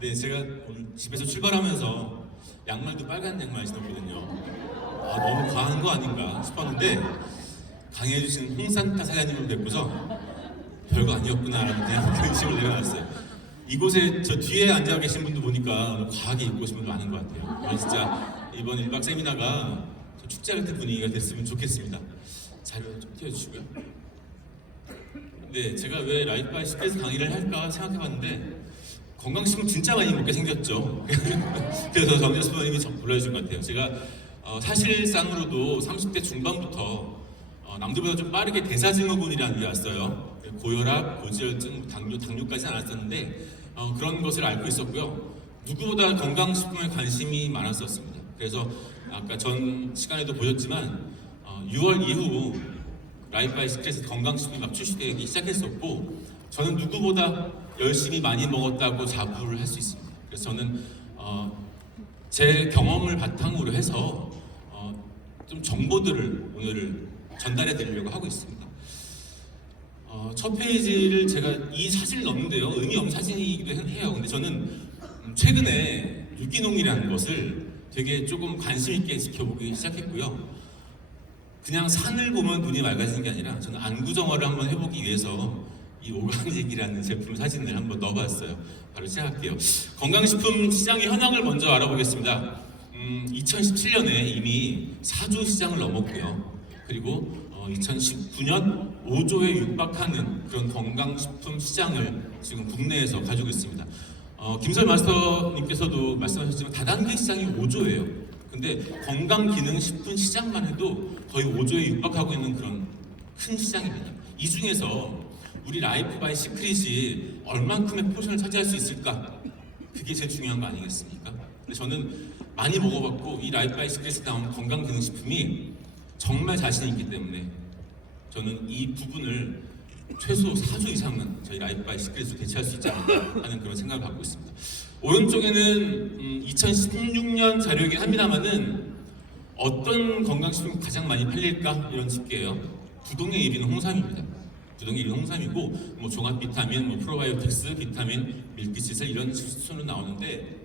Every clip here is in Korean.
네, 제가 오늘 집에서 출발하면서 양말도 빨간 양말 신었거든요. 아, 너무 과한 거 아닌가 싶었는데 강의해주신 홍산타 사장님을 뵙고서 별거 아니었구나라는 그냥 근심을 내려놨어요. 이곳에 저 뒤에 앉아 계신 분도 보니까 너무 과하게 입고 오신 분도 많은 것 같아요. 저는 진짜 이번 1박 세미나가 좀 축제 같은 분위기가 됐으면 좋겠습니다. 자료 좀 띄워주시고요. 네, 제가 왜 라이프바이 시크릿 강의를 할까 생각해봤는데 건강식품 진짜 많이 먹게 생겼죠. 그래서 정재 수보님이 불러주신 것 같아요. 제가 사실상으로도 30대 중반부터 남들보다 좀 빠르게 대사증후군이라는 게 왔어요. 고혈압, 고지혈증, 당뇨까지는 않았었는데 그런 것을 알고 있었고요. 누구보다 건강식품에 관심이 많았었습니다. 그래서 아까 전 시간에도 보셨지만 6월 이후 라이프바이 시크릿 건강식품이 막 출시되기 시작했었고 저는 누구보다 열심히 많이 먹었다고 자부를 할 수 있습니다. 그래서 저는 제 경험을 바탕으로 해서 좀 정보들을 오늘 전달해 드리려고 하고 있습니다. 첫 페이지를 제가 이 사진을 넣는데요. 의미 없는 사진이기도 해요. 근데 저는 최근에 유기농이라는 것을 되게 조금 관심 있게 지켜보기 시작했고요. 그냥 산을 보면 눈이 맑아지는 게 아니라 저는 안구정화를 한번 해보기 위해서 이 오가닉이라는 제품 사진을 한번 넣어봤어요. 바로 시작할게요. 건강식품 시장의 현황을 먼저 알아보겠습니다. 2017년에 이미 4조 시장을 넘었고요. 그리고 2019년 5조에 육박하는 그런 건강식품 시장을 지금 국내에서 가지고 있습니다. 김설 마스터님께서도 말씀하셨지만 다단계 시장이 5조예요. 근데 건강기능식품 시장만 해도 거의 5조에 육박하고 있는 그런 큰 시장입니다. 이 중에서 우리 라이프바이 시크릿이 얼만큼의 포션을 차지할 수 있을까? 그게 제일 중요한 거 아니겠습니까? 근데 저는 많이 먹어봤고 이 라이프바이 시크릿에 나온 건강기능식품이 정말 자신 있기 때문에 저는 이 부분을 최소 4조 이상은 저희 라이프바이 시크릿으로 대체할 수 있지 않을까 하는 그런 생각을 갖고 있습니다. 오른쪽에는 2016년 자료이긴 합니다만은 어떤 건강식품이 가장 많이 팔릴까? 이런 집계예요. 부동의 1위는 홍삼입니다. 부동의 1위는 홍삼이고 뭐 종합 비타민, 뭐 프로바이오틱스, 비타민, 밀키시슬 이런 순으로 나오는데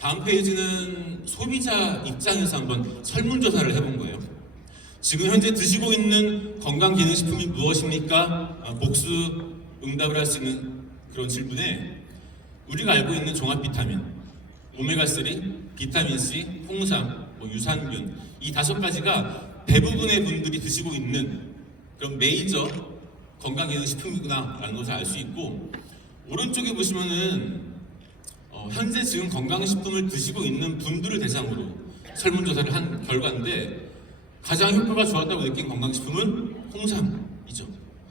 다음 페이지는 소비자 입장에서 한번 설문조사를 해본 거예요. 지금 현재 드시고 있는 건강기능식품이 무엇입니까? 복수 응답을 할 수 있는 그런 질문에 우리가 알고 있는 종합 비타민, 오메가3, 비타민C, 홍삼, 뭐 유산균 이 5가지가 대부분의 분들이 드시고 있는 그런 메이저 건강기능식품이구나 라는 것을 알 수 있고 오른쪽에 보시면은 현재 지금 건강식품을 드시고 있는 분들을 대상으로 설문조사를 한 결과인데 가장 효과가 좋았다고 느낀 건강식품은 홍삼이죠.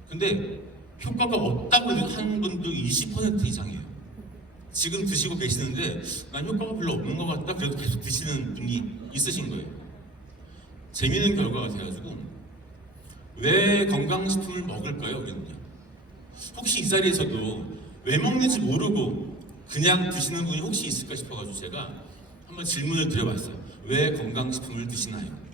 근데 효과가 없다고 한 분도 20% 이상이에요. 지금 드시고 계시는데 난 효과가 별로 없는 것 같다 그래도 계속 드시는 분이 있으신 거예요. 재미있는 결과가 돼가지고 왜 건강식품을 먹을까요? 우리는요. 혹시 이 자리에서도 왜 먹는지 모르고 그냥 드시는 분이 혹시 있을까 싶어가지고 제가 한번 질문을 드려봤어요. 왜 건강식품을 드시나요?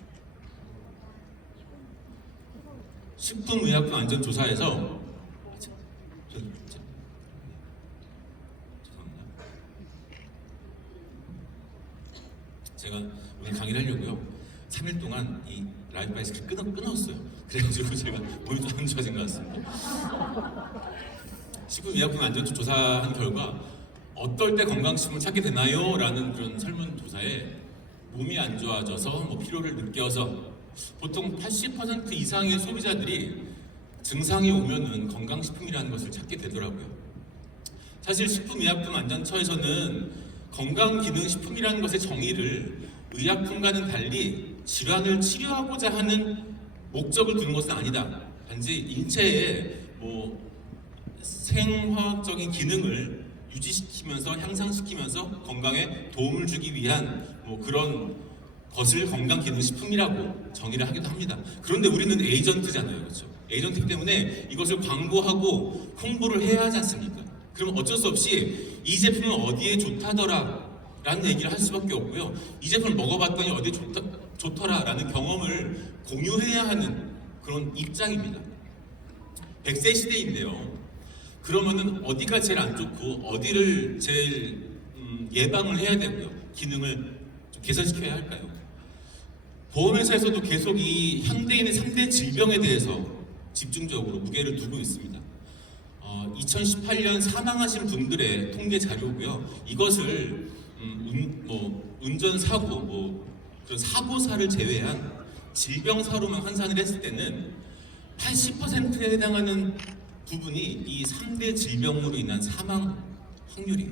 식품의약품안전조사에서 제가 오늘 강의를 하려고요. 3일 동안 이 라이프바이 시크릿 끊었어요. 그래가지고 제가 몸이 좀 안 좋아진 것 같습니다. 식품의약품 안전처 조사한 결과 어떨 때 건강식품을 찾게 되나요? 라는 그런 설문조사에 몸이 안 좋아져서 뭐 피로를 느껴서 보통 80% 이상의 소비자들이 증상이 오면은 건강식품이라는 것을 찾게 되더라고요. 사실 식품의약품안전처에서는 건강기능식품이라는 것의 정의를 의약품과는 달리 질환을 치료하고자 하는 목적을 두는 것은 아니다. 단지 인체의 뭐 생화학적인 기능을 유지시키면서 향상시키면서 건강에 도움을 주기 위한 뭐 그런 것을 건강기능식품이라고 정의를 하기도 합니다. 그런데 우리는 에이전트잖아요. 그렇죠? 에이전트이기 때문에 이것을 광고하고 홍보를 해야 하지 않습니까? 그럼 어쩔 수 없이 이 제품은 어디에 좋다더라 라는 얘기를 할 수밖에 없고요. 이 제품을 먹어봤더니 어디에 좋더라 라는 경험을 공유해야 하는 그런 입장입니다. 100세 시대인데요. 그러면은 어디가 제일 안 좋고 어디를 제일 예방을 해야 되고요. 기능을 좀 개선시켜야 할까요? 보험회사에서도 계속 이 현대인의 3대 질병에 대해서 집중적으로 무게를 두고 있습니다. 2018년 사망하신 분들의 통계 자료고요. 이것을 운전사고 그런 사고사를 제외한 질병사로만 환산을 했을 때는 80%에 해당하는 부분이 이 3대 질병으로 인한 사망 확률이에요.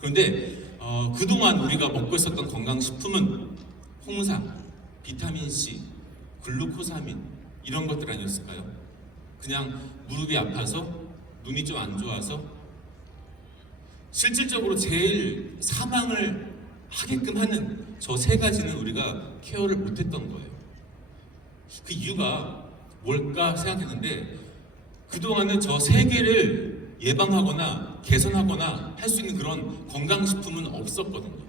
그런데 그동안 우리가 먹고 있었던 건강식품은 홍삼, 비타민C, 글루코사민 이런 것들 아니었을까요? 그냥 무릎이 아파서 눈이 좀 안 좋아서 실질적으로 제일 사망을 하게끔 하는 저 세 가지는 우리가 케어를 못했던 거예요. 그 이유가 뭘까 생각했는데 그동안은 저 세 개를 예방하거나 개선하거나 할 수 있는 그런 건강식품은 없었거든요.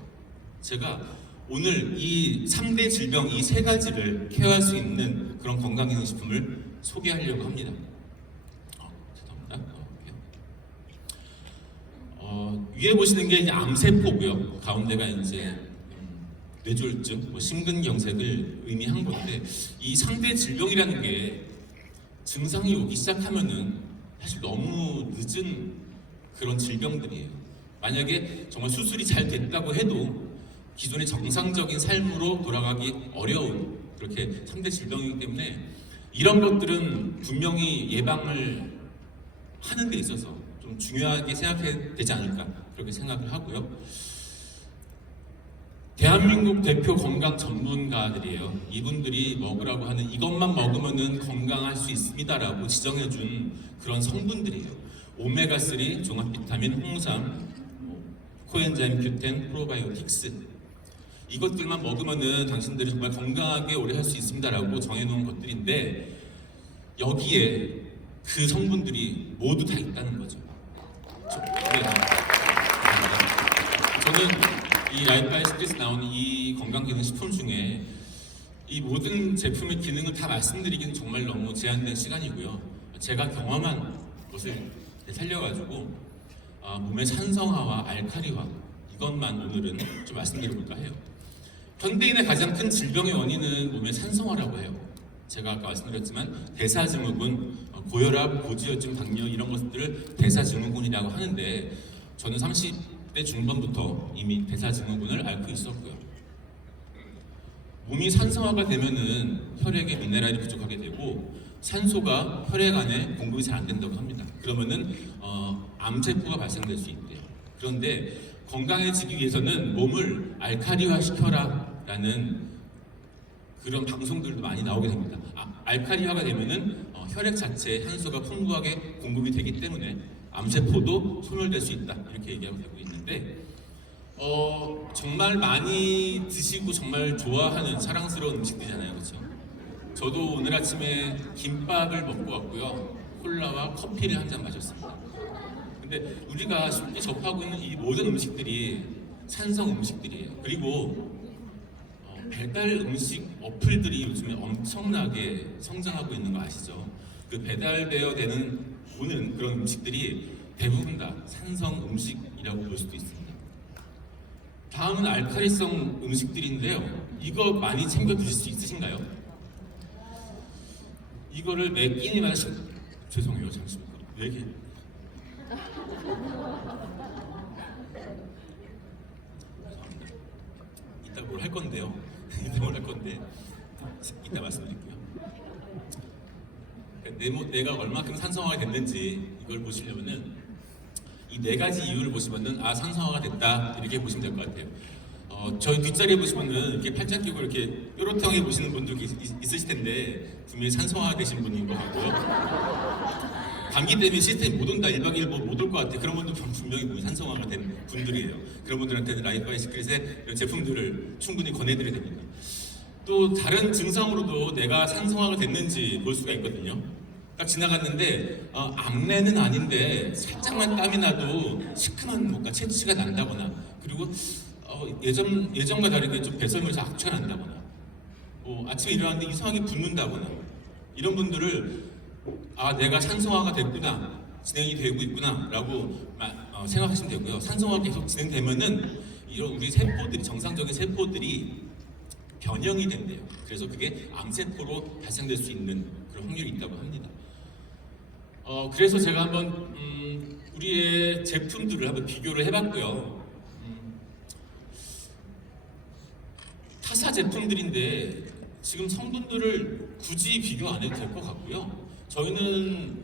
제가 오늘 이 3대 질병 이 세 가지를 케어할 수 있는 그런 건강기능식품을 소개하려고 합니다. 위에 보시는 게 이제 암세포고요. 가운데가 이제 뇌졸중, 심근경색을 의미한 건데 이 3대 질병이라는 게 증상이 오기 시작하면은 사실 너무 늦은 그런 질병들이에요. 만약에 정말 수술이 잘 됐다고 해도 기존의 정상적인 삶으로 돌아가기 어려운 그렇게 3대 질병이기 때문에 이런 것들은 분명히 예방을 하는 데 있어서 좀 중요하게 생각해야 되지 않을까 그렇게 생각을 하고요. 대한민국 대표 건강 전문가들이에요. 이분들이 먹으라고 하는 이것만 먹으면은 건강할 수 있습니다라고 지정해준 그런 성분들이에요. 오메가3, 종합 비타민, 홍삼, 코엔자임 큐텐, 프로바이오틱스 이것들만 먹으면은 당신들이 정말 건강하게 오래 할 수 있습니다라고 정해놓은 것들인데 여기에 그 성분들이 모두 다 있다는 거죠. 저는 이 라이프바이스크에서 나오는 이 건강기능식품 중에 이 모든 제품의 기능을 다 말씀드리기는 정말 너무 제한된 시간이고요. 제가 경험한 것을 살려가지고 몸의 산성화와 알칼리화 이것만 오늘은 좀 말씀드려볼까 해요. 현대인의 가장 큰 질병의 원인은 몸의 산성화라고 해요. 제가 아까 말씀드렸지만 대사증후군, 고혈압, 고지혈증, 당뇨 이런 것들을 대사증후군이라고 하는데 저는 30대 중반부터 이미 대사증후군을 앓고 있었고요. 몸이 산성화가 되면은 혈액에 미네랄이 부족하게 되고 산소가 혈액 안에 공급이 잘 안 된다고 합니다. 그러면은 암세포가 발생될 수 있대요. 그런데 건강해지기 위해서는 몸을 알칼리화 시켜라라는 그런 방송들도 많이 나오게 됩니다. 알칼리화가 되면은 혈액 자체에 산소가 풍부하게 공급이 되기 때문에 암세포도 소멸될 수 있다 이렇게 얘기하고 되고 있는데 정말 많이 드시고 정말 좋아하는 사랑스러운 음식들이잖아요, 그렇죠? 저도 오늘 아침에 김밥을 먹고 왔고요, 콜라와 커피를 한 잔 마셨습니다. 근데 우리가 쉽게 접하고 있는 이 모든 음식들이 산성 음식들이에요. 그리고 배달 음식 어플들이 요즘에 엄청나게 성장하고 있는 거 아시죠? 그 배달되어 오는 그런 음식들이 대부분 다 산성 음식이라고 볼 수도 있습니다. 다음은 알칼리성 음식들인데요. 이거 많이 챙겨 드실 수 있으신가요? 이거를 매 끼니마다 죄송해요, 잠시만요. 왜 이렇게 이따 뭘 할 건데요. 이따 말씀드릴게요. 내가 얼마큼 산성화가 됐는지 이걸 보시려면은 이 네 가지 이유를 보시면은 산성화가 됐다 이렇게 보시면 될 것 같아요. 저희 뒷자리에 보시면은 이렇게 팔짱 끼고 이렇게 뾰로통하게 보시는 분도 있으실 텐데 분명히 산성화 되신 분인 것 같고요. 감기 때문에 시스템이 못 온다, 1박 2일 못 올 것 같아. 그런 분들 분명히 몸이 산성화가 된 분들이에요. 그런 분들한테는 라이프바이 시크릿의 이런 제품들을 충분히 권해드려야 됩니다. 또 다른 증상으로도 내가 산성화가 됐는지 볼 수가 있거든요. 딱 지나갔는데 악내는 아닌데 살짝만 땀이 나도 시큼한 뭔가 체취가 난다거나 그리고 예전과 다르게 좀 배설물에서 악취가 난다거나 아침에 일어났는데 이상하게 붓는다거나 이런 분들을 내가 산성화가 됐구나 진행이 되고 있구나라고 생각하시면 되고요. 산성화가 계속 진행되면은 이런 우리 세포들이 정상적인 세포들이 변형이 된대요. 그래서 그게 암세포로 발생될 수 있는 그런 확률이 있다고 합니다. 그래서 제가 한번 우리의 제품들을 한번 비교를 해봤고요. 타사 제품들인데 지금 성분들을 굳이 비교 안 해도 될 것 같고요. 저희는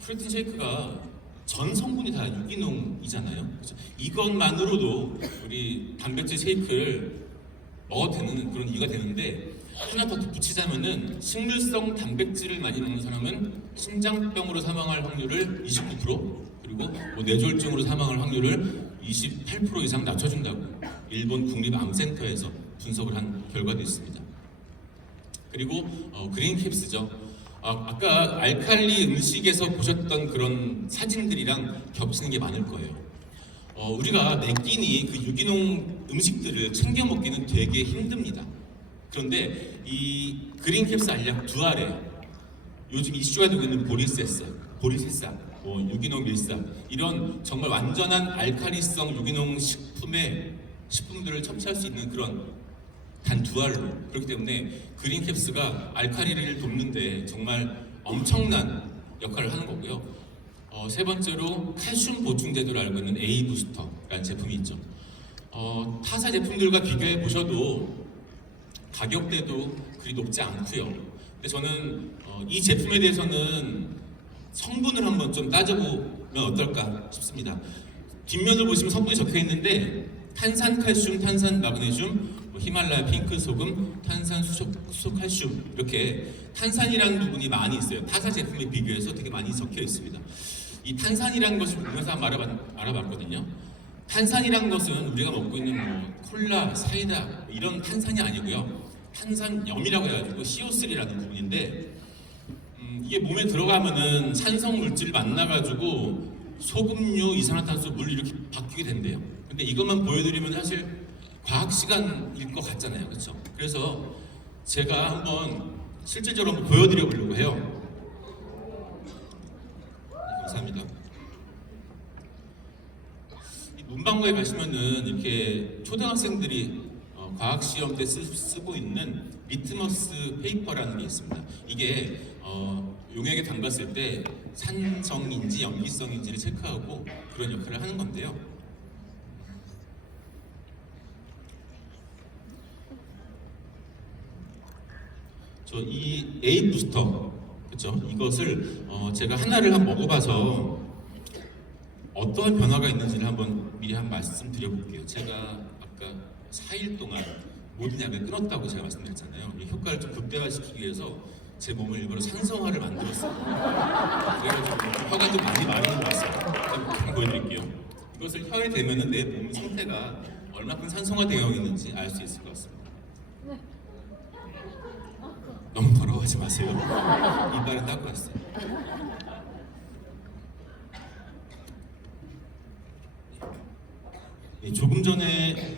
프로틴 쉐이크가 전 성분이 다 유기농이잖아요. 그렇죠? 이것만으로도 우리 단백질 쉐이크를 먹어도 되는 그런 이유가 되는데, 하나 더 붙이자면은 식물성 단백질을 많이 먹는 사람은 심장병으로 사망할 확률을 29%, 그리고 뇌졸중으로 사망할 확률을 28% 이상 낮춰준다고 일본 국립암센터에서 분석을 한 결과도 있습니다. 그리고 그린캡스죠. 아까 알칼리 음식에서 보셨던 그런 사진들이랑 겹치는 게 많을 거예요. 우리가 매 끼니 그 유기농 음식들을 챙겨 먹기는 되게 힘듭니다. 그런데 이 그린캡스 알약 두 알에 요즘 이슈가 되고 있는 보리새싹, 유기농 밀싹, 이런 정말 완전한 알칼리성 유기농 식품들을 섭취할 수 있는 그런 단 두 알로, 그렇기 때문에 그린캡스가 알칼리를 돕는데 정말 엄청난 역할을 하는 거고요. 세 번째로 칼슘 보충 제도를 알고 있는 A 부스터라는 제품이 있죠. 타사 제품들과 비교해 보셔도 가격대도 그리 높지 않고요. 근데 저는 이 제품에 대해서는 성분을 한번 좀 따져보면 어떨까 싶습니다. 뒷면을 보시면 성분이 적혀 있는데 탄산 칼슘, 탄산 마그네슘, 히말라야 핑크 소금, 탄산 수소 칼슘, 이렇게 탄산이라는 부분이 많이 있어요. 타사 제품에 비교해서 되게 많이 적혀 있습니다. 이 탄산이라는 것을 보면서 한번 알아봤거든요. 탄산이라는 것은 우리가 먹고 있는 콜라, 사이다 이런 탄산이 아니고요. 탄산염이라고 해가지고 CO3라는 부분인데, 이게 몸에 들어가면은 산성 물질 만나가지고 소금류, 이산화탄소, 물 이렇게 바뀌게 된대요. 근데 이것만 보여드리면 사실 과학 시간일 것 같잖아요, 그렇죠? 그래서 제가 한번 실질적으로 한번 보여드려 보려고 해요. 감사합니다. 문방구에 가시면은 이렇게 초등학생들이 과학 시험 때 쓰고 있는 리트머스 페이퍼라는 게 있습니다. 이게 용액에 담갔을 때 산성인지 염기성인지를 체크하고 그런 역할을 하는 건데요. 저 이 A 부스터, 그렇죠? 이것을 제가 하나를 한번 먹어봐서 어떠한 변화가 있는지를 한번 미리 한 말씀 드려볼게요. 제가 아까 4일 동안 모든 약을 끊었다고 제가 말씀드렸잖아요. 이 효과를 좀 극대화시키기 위해서 제 몸을 일부러 산성화를 만들었어요. 그래가지고 혀가 좀 많이 마르는 것 같아요. 한번 보여드릴게요. 이것을 혀에 대면은 내 몸 상태가 얼마큼 산성화되어 있는지 알 수 있을 것 같습니다. 너무 더러워하지 마세요. 이빨은 닦고 왔어요. 조금 전에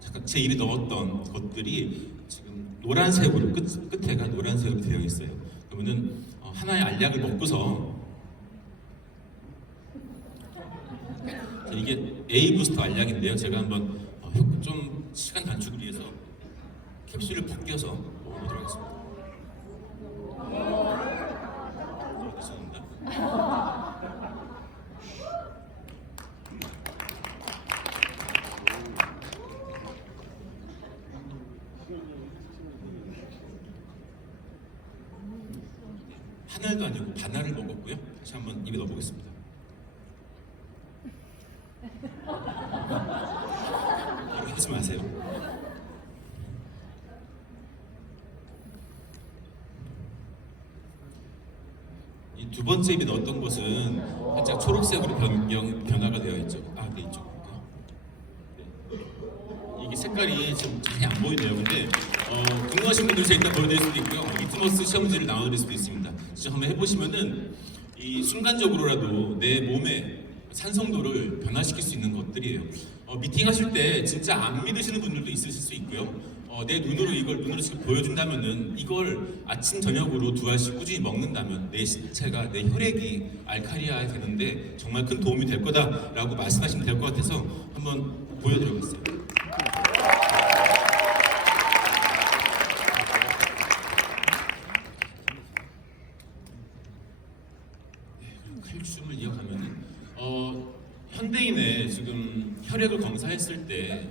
잠깐 제 입에 넣었던 것들이 지금 노란색으로 끝에가 노란색으로 되어 있어요. 그러면은 하나의 알약을 먹고서 이게 A 부스터 알약인데요. 제가 한번 좀 시간 단축을 위해서 캡슐을 벗겨서 먹어보도록 하겠습니다. 죄송합니다. 한 알도 아니고 반 알을 먹었고요. 다시 한번 입에 넣어보겠습니다. 하지 마세요. 이 두 번째 입에 넣었던 것은 살짝 초록색으로 변화가 되어 있죠. 네, 이쪽인가? 네. 이게 색깔이 좀 잘 안 보이네요. 근데 궁금하신 분들 제가 일단 보여드릴 수도 있고요. 리트머스 시험지를 나눠드릴 수도 있습니다. 진짜 한번 해보시면은 이 순간적으로라도 내 몸의 산성도를 변화시킬 수 있는 것들이에요. 미팅 하실 때 진짜 안 믿으시는 분들도 있으실 수 있고요. 내 눈으로 이걸 눈으로 지금 보여준다면은 이걸 아침 저녁으로 2알씩 꾸준히 먹는다면 내 신체가 내 혈액이 알칼리화 되는데 정말 큰 도움이 될 거다라고 말씀하시면 될 것 같아서 한번 보여드리겠어요. 칼슘을 이어가면은 현대인의 지금 혈액을 검사했을 때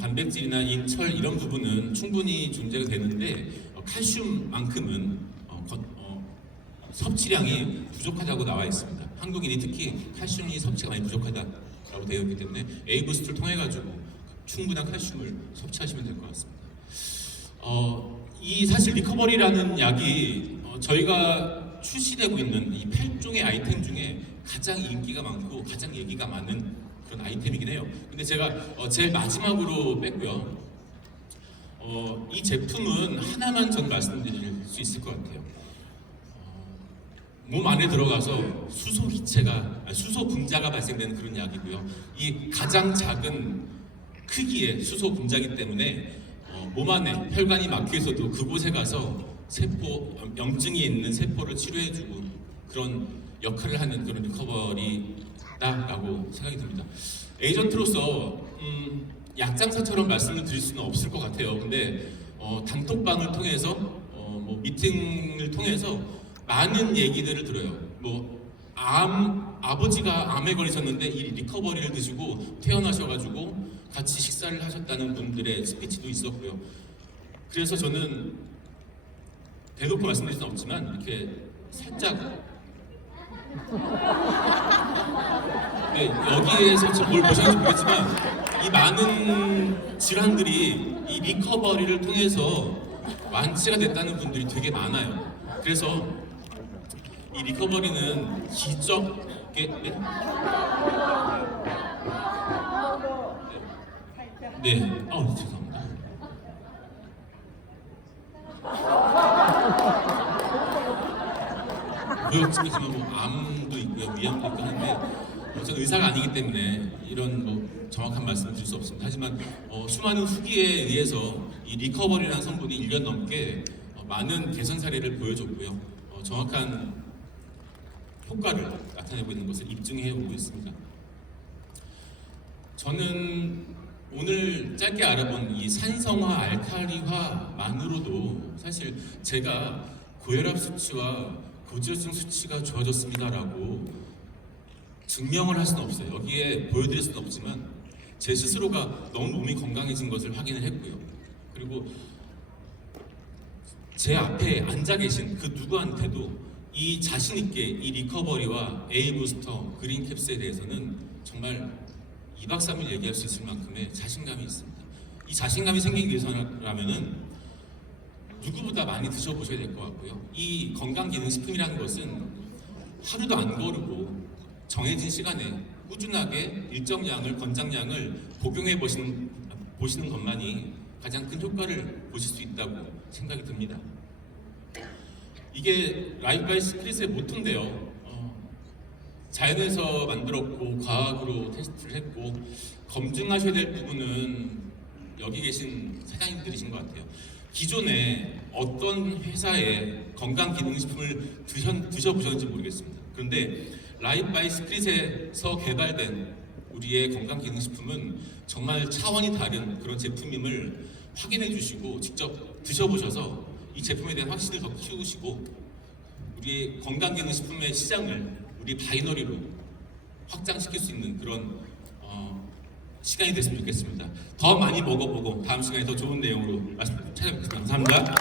단백질이나 인, 철 이런 부분은 충분히 존재가 되는데 칼슘만큼은 섭취량이 부족하다고 나와 있습니다. 한국인이 특히 칼슘이 섭취가 많이 부족하다라고 되어 있기 때문에 A부스트를 통해 가지고 충분한 칼슘을 섭취하시면 될 것 같습니다. 이 사실 리커버리라는 약이 저희가 출시되고 있는 이 8종의 아이템 중에 가장 인기가 많고 가장 얘기가 많은 그런 아이템이긴 해요. 근데 제가 제일 마지막으로 뺐고요. 이 제품은 하나만 전 말씀드릴 수 있을 것 같아요. 몸 안에 들어가서 수소 분자가 발생되는 그런 약이고요. 이 가장 작은 크기의 수소 분자이기 때문에 몸 안에 혈관이 막혀있어도 그곳에 가서 염증이 있는 세포를 치료해주고 그런 역할을 하는 그런 리커버리다라고 생각이 듭니다. 에이전트로서 약장사처럼 말씀을 드릴 수는 없을 것 같아요. 근데 단톡방을 통해서 뭐 미팅을 통해서 많은 얘기들을 들어요. 아버지가 암에 걸리셨는데 이 리커버리를 드시고 퇴원하셔가지고 같이 식사를 하셨다는 분들의 스피치도 있었고요. 그래서 저는 대놓고 말씀드릴 수는 없지만 이렇게 살짝 여기에서 지금 뭘 보셨는지 모르겠지만 이 많은 질환들이 이 리커버리를 통해서 완치가 됐다는 분들이 되게 많아요. 그래서 이 리커버리는 기적의 죄송합니다. 무역증이지만 암도 있고요, 위암도 있고 하는데 저는 의사가 아니기 때문에 이런 정확한 말씀을 드릴 수 없습니다. 하지만 수많은 후기에 의해서 이 리커버리라는 성분이 1년 넘게 많은 개선 사례를 보여줬고요. 정확한 효과를 나타내고 있는 것을 입증해 오고 있습니다. 저는 오늘 짧게 알아본 이 산성화, 알칼리화만으로도 사실 제가 고혈압 수치와 고지혈증 수치가 좋아졌습니다라고 증명을 할 수는 없어요. 여기에 보여드릴 수는 없지만 제 스스로가 너무 몸이 건강해진 것을 확인을 했고요. 그리고 제 앞에 앉아 계신 그 누구한테도 이 자신 있게 이 리커버리와 A부스터, 그린캡스에 대해서는 정말 2박 3일 얘기할 수 있을 만큼의 자신감이 있습니다. 이 자신감이 생기기 위해서라면은 누구보다 많이 드셔보셔야 될 것 같고요. 이 건강기능식품이라는 것은 하루도 안 거르고 정해진 시간에 꾸준하게 일정 양을, 권장량을 복용해 보시는 것만이 가장 큰 효과를 보실 수 있다고 생각이 듭니다. 이게 라이프 바이 스피릿의 모토인데요. 자연에서 만들었고 과학으로 테스트를 했고 검증하셔야 될 부분은 여기 계신 사장님들이신 것 같아요. 기존에 어떤 회사의 건강기능식품을 드셔보셨는지 모르겠습니다. 그런데 라이프 바이 스피릿에서 개발된 우리의 건강기능식품은 정말 차원이 다른 그런 제품임을 확인해 주시고 직접 드셔보셔서 이 제품에 대한 확신을 더 키우시고 우리의 건강기능식품의 시장을 우리 바이너리로 확장시킬 수 있는 그런 시간이 됐으면 좋겠습니다. 더 많이 먹어보고 다음 시간에 더 좋은 내용으로 찾아뵙겠습니다. 감사합니다.